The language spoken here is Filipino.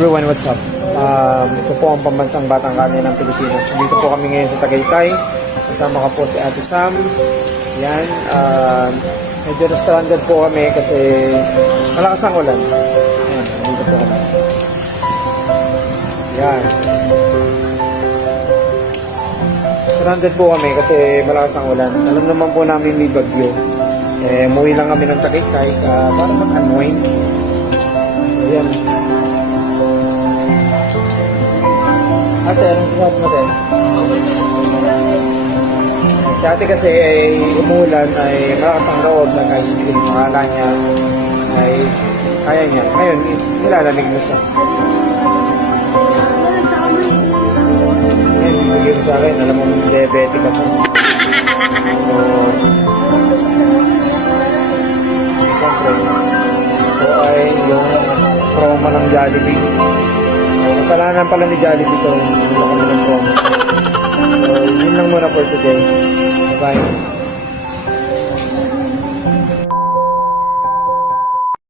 Everyone, what's up? Ito po ang pambansang batang kanya ng Pilipinas. Dito po kami ngayon sa Tagaytay. Kasama ka po si Ate Sam. Yan. Medyo stranded po kami kasi malakas ang ulan. Yan. Dito po kami. Yan. Stranded po kami kasi malakas ang ulan. Alam naman po namin may bagyo. Umuwi lang kami ng Tagaytay para mag-unwind. So, yan. Ate, anong sasabi mo din? Si ate kasi umulan ay malakas ang loob ng ice cream. Akala niya ay kaya niya. Ngayon, nilalamig na siya. Ngayon, bibigay mo sa akin. Alam mo, diabetic ako. So, siyempre, ito ay yung promo ng Jollibee. Kasalanan pala ni Jollibee ito. Hindi ko kami ng promo. So, yun lang muna for today. Bye-bye.